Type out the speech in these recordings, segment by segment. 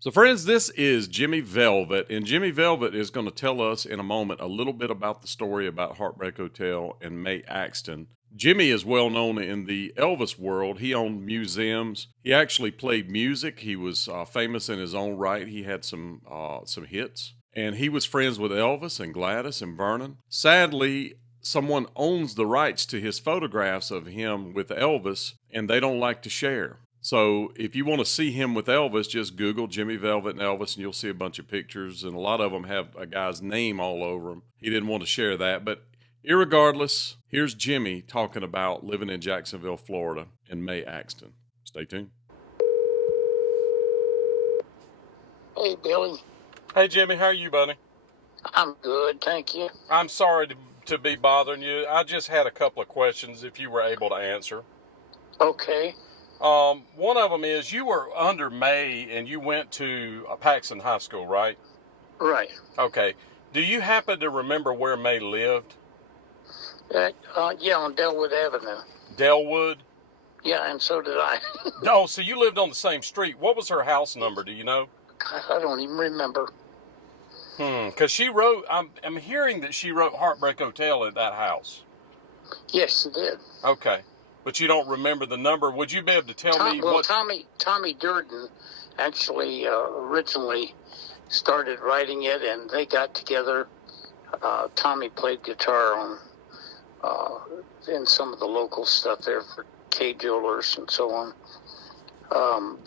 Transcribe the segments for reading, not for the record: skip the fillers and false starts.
So, friends, this is Jimmy Velvet, and Jimmy Velvet is going to tell us in a moment a little bit about the story about Heartbreak Hotel and May Axton. Jimmy is well known in the Elvis world. He owned museums. He actually played music. He was famous in his own right. He had some hits, and he was friends with Elvis and Gladys and Vernon. Sadly, someone owns the rights to his photographs of him with Elvis, and they don't like to share. So if you want to see him with Elvis, just Google Jimmy Velvet and Elvis, and you'll see a bunch of pictures. And a lot of them have a guy's name all over them. He didn't want to share that. But irregardless, here's Jimmy talking about living in Jacksonville, Florida, and May Axton. Stay tuned. Hey, Billy. Hey, Jimmy. How are you, buddy? I'm good, thank you. I'm sorry to be bothering you. I just had a couple of questions if you were able to answer. Okay. One of them is you were under May and you went to Paxton High School, right? Right. Okay. Do you happen to remember where May lived? Yeah, on Delwood Avenue. Delwood? Yeah, and so did I. Oh, so you lived on the same street. What was her house number? Do you know? God, I don't even remember. Because she wrote, I'm hearing that she wrote Heartbreak Hotel at that house. Yes, she did. Okay. But you don't remember the number. Would you be able to tell me what? Tommy Durden actually originally started writing it, and they got together. Tommy played guitar on in some of the local stuff there for K Jewelers and so on.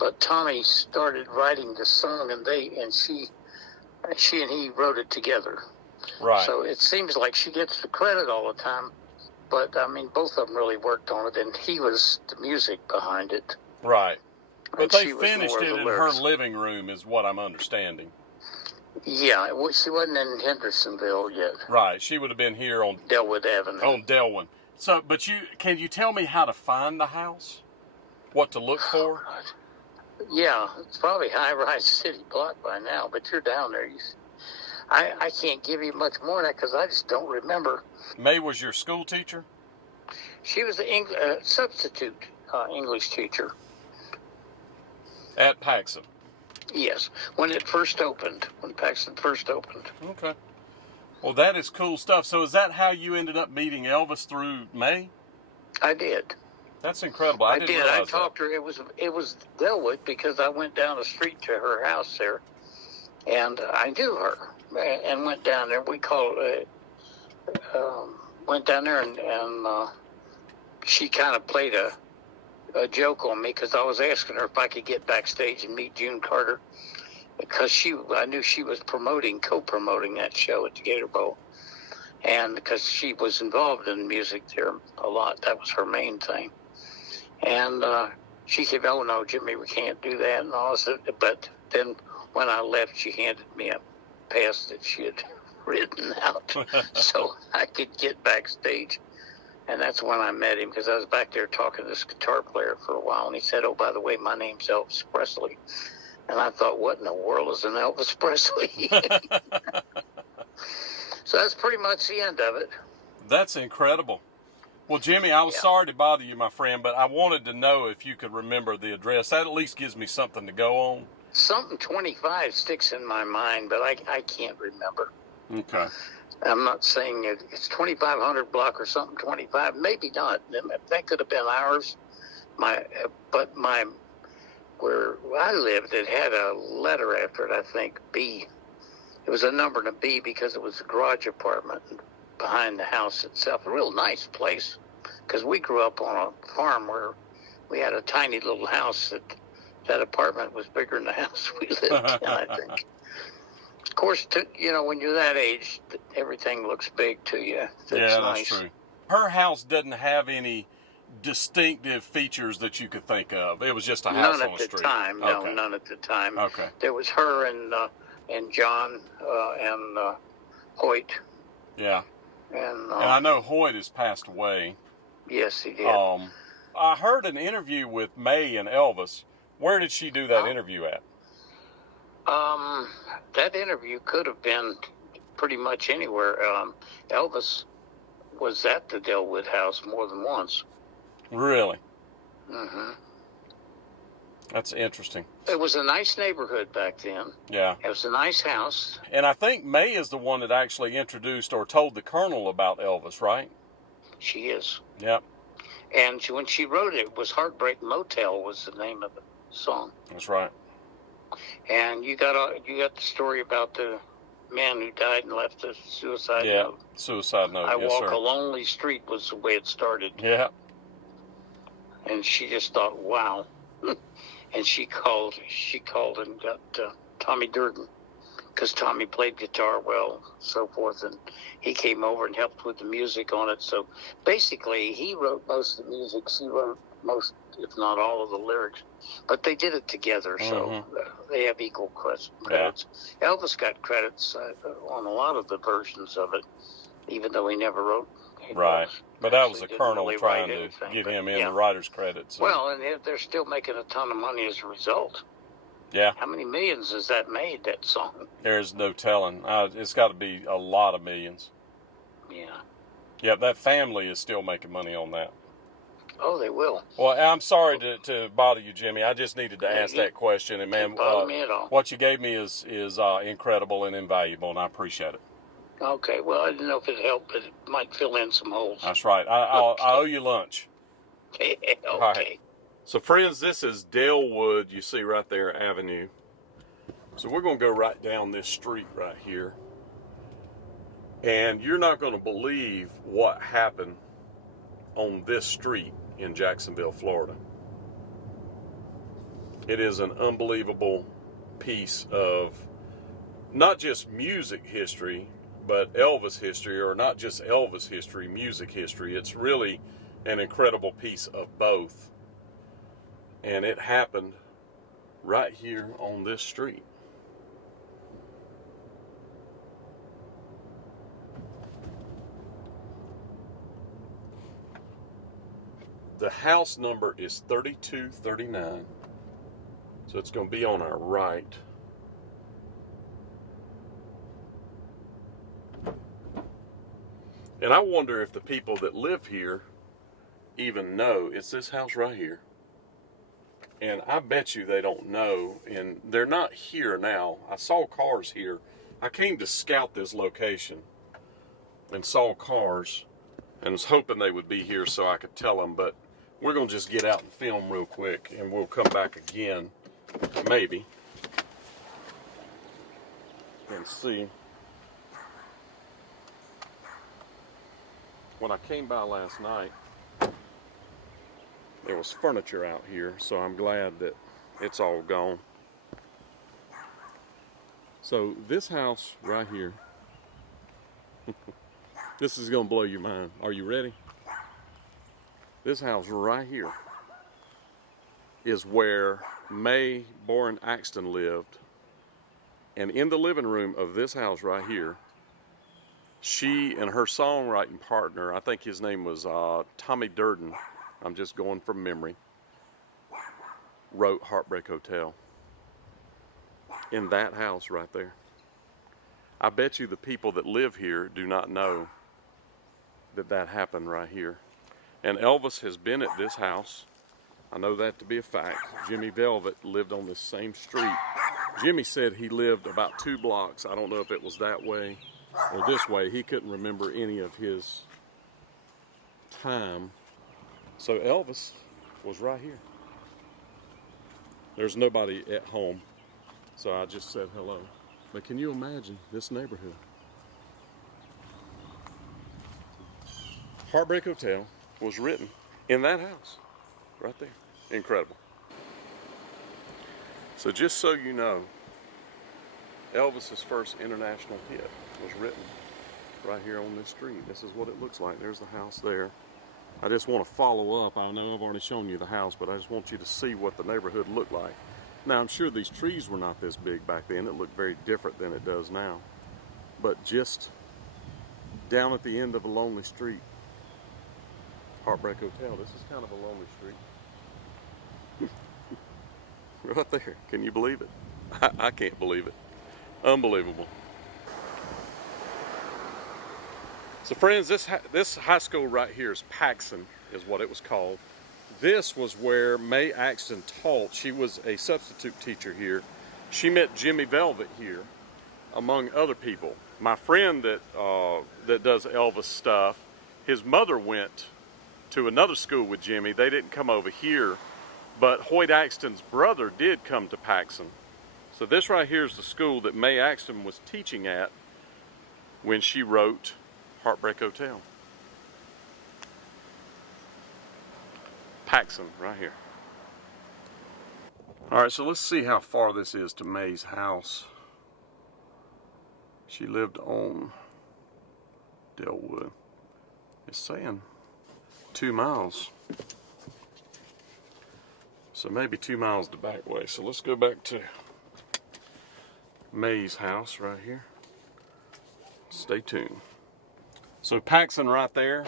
But Tommy started writing the song, and she and he wrote it together. Right. So it seems like she gets the credit all the time. But, I mean, both of them really worked on it, and he was the music behind it. Right. But they finished it in her lyrics. living room is what I'm understanding. Yeah, she wasn't in Hendersonville yet. Right. She would have been here on Delwood Avenue. On Delwyn. So, but can you tell me how to find the house? What to look for? Yeah, it's probably high-rise city block by now, but you're down there. I can't give you much more than that because I just don't remember. May was your school teacher? She was a substitute English teacher. At Paxton? Yes, when Paxton first opened. Okay. Well, that is cool stuff. So is that how you ended up meeting Elvis through May? I did. That's incredible. I didn't realize I talked to her. It was Delwood because I went down the street to her house there, and I knew her and went down there. We called went down there and she kind of played a joke on me because I was asking her if I could get backstage and meet June Carter because I knew she was co-promoting that show at the Gator Bowl, and because she was involved in music there a lot, that was her main thing. And she said, "Oh no, Jimmy, we can't do that." And all this, but then when I left, she handed me a pass that she had written out so I could get backstage. And that's when I met him because I was back there talking to this guitar player for a while, and he said, "Oh, by the way, my name's Elvis Presley." And I thought, what in the world is an Elvis Presley? So that's pretty much the end of it. That's incredible. Well, Jimmy, I was sorry to bother you, my friend, but I wanted to know if you could remember the address. That at least gives me something to go on. Something 25 sticks in my mind, but I can't remember. Okay. I'm not saying it's 2500 block or something 25. Maybe not. That could have been ours. Where I lived, it had a letter after it, I think, B. It was a number and a B because it was a garage apartment behind the house itself. A real nice place because we grew up on a farm where we had a tiny little house. That apartment was bigger than the house we lived in, I think. Of course, when you're that age, everything looks big to you. Yeah, that's true. Her house doesn't have any distinctive features that you could think of. It was just a house on the street. None at the time. Okay. There was her and John and Hoyt. Yeah. And I know Hoyt has passed away. Yes, he did. I heard an interview with May and Elvis. Where did she do that interview at? That interview could have been pretty much anywhere. Elvis was at the Delwood house more than once. Really? Mm-hmm. That's interesting. It was a nice neighborhood back then. Yeah. It was a nice house. And I think May is the one that actually introduced or told the Colonel about Elvis, right? She is. Yep. And when she wrote it, it was Heartbreak Motel was the name of the song. That's right. And you got the story about the man who died and left a suicide note. Suicide note. I yes, Walk sir. a Lonely Street was the way it started. Yeah. And she just thought, wow. And she called and got Tommy Durden, because Tommy played guitar well, so forth, and he came over and helped with the music on it. So basically, he wrote most of the music. She wrote most, if not all, of the lyrics. But they did it together, so they have equal credits. Yeah. Elvis got credits on a lot of the versions of it, even though he never wrote. Right. But that was the Colonel really trying to get him in the writer's credits. So. Well, and they're still making a ton of money as a result. Yeah. How many millions has that made, that song? There's no telling. It's got to be a lot of millions. Yeah. Yeah, that family is still making money on that. Oh, they will. Well, I'm sorry to bother you, Jimmy. I just needed to ask that question. And, man, bother me at all. What you gave me is incredible and invaluable, and I appreciate it. Okay, well, I didn't know if it helped, but it might fill in some holes. That's right. I owe you lunch. Okay. All right. So, friends, this is Dalewood, you see right there, Avenue. So we're going to go right down this street right here. And you're not going to believe what happened on this street in Jacksonville, Florida. It is an unbelievable piece of not just music history, but Elvis history, or not just Elvis history, music history. It's really an incredible piece of both. And it happened right here on this street. The house number is 3239. So it's going to be on our right. And I wonder if the people that live here even know it's this house right here. And I bet you they don't know. And they're not here now. I saw cars here. I came to scout this location and saw cars and was hoping they would be here so I could tell them. But we're going to just get out and film real quick, and we'll come back again, maybe, and see. When I came by last night, there was furniture out here, so I'm glad that it's all gone. So this house right here, this is going to blow your mind. Are you ready? This house right here is where May Boren Axton lived. And in the living room of this house right here, she and her songwriting partner, I think his name was Tommy Durden, I'm just going from memory, wrote Heartbreak Hotel in that house right there. I bet you the people that live here do not know that that happened right here. And Elvis has been at this house. I know that to be a fact. Jimmy Velvet lived on this same street. Jimmy said he lived about 2 blocks. I don't know if it was that way or this way. He couldn't remember any of his time. So Elvis was right here. There's nobody at home, so I just said hello. But can you imagine this neighborhood? Heartbreak Hotel was written in that house, right there. Incredible. So just so you know, Elvis's first international hit was written right here on this street. This is what it looks like. There's the house there. I just want to follow up. I know I've already shown you the house, but I just want you to see what the neighborhood looked like. Now, I'm sure these trees were not this big back then. It looked very different than it does now. But just down at the end of a lonely street, Heartbreak Hotel. This is kind of a lonely street. Right there. Can you believe it? I can't believe it. Unbelievable. So friends, this high school right here is Paxson, is what it was called. this was where May Axton taught. She was a substitute teacher here. She met Jimmy Velvet here, among other people. My friend that does Elvis stuff, his mother went to another school with Jimmy. They didn't come over here, but Hoyt Axton's brother did come to Paxson. So this right here is the school that May Axton was teaching at when she wrote Heartbreak Hotel. Paxson, right here. All right, so let's see how far this is to May's house. She lived on Delwood. It's saying 2 miles. So maybe 2 miles the back way. So let's go back to May's house right here. Stay tuned. So Paxson right there.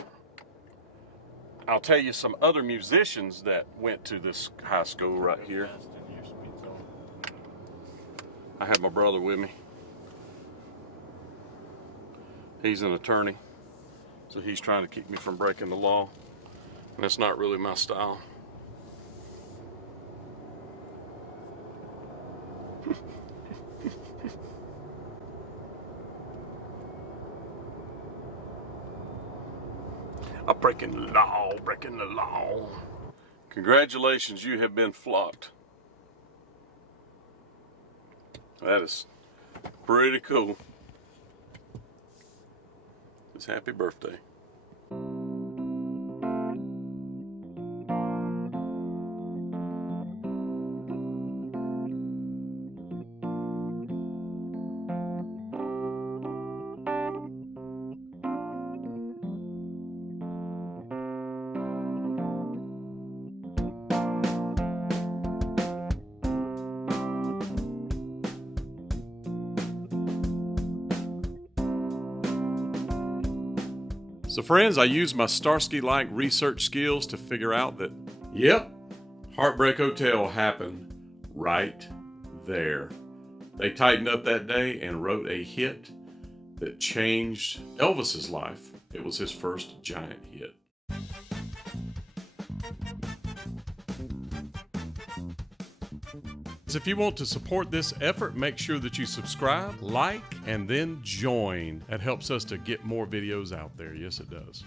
I'll tell you some other musicians that went to this high school right here. I have my brother with me. He's an attorney, so he's trying to keep me from breaking the law. And that's not really my style. I'm breaking the law, breaking the law. Congratulations, you have been flocked. That is pretty cool. It's happy birthday. So friends, I used my Starsky-like research skills to figure out that, yep, Heartbreak Hotel happened right there. They tightened up that day and wrote a hit that changed Elvis's life. It was his first giant hit. If you want to support this effort, make sure that you subscribe, like, and then join. That helps us to get more videos out there. Yes, it does.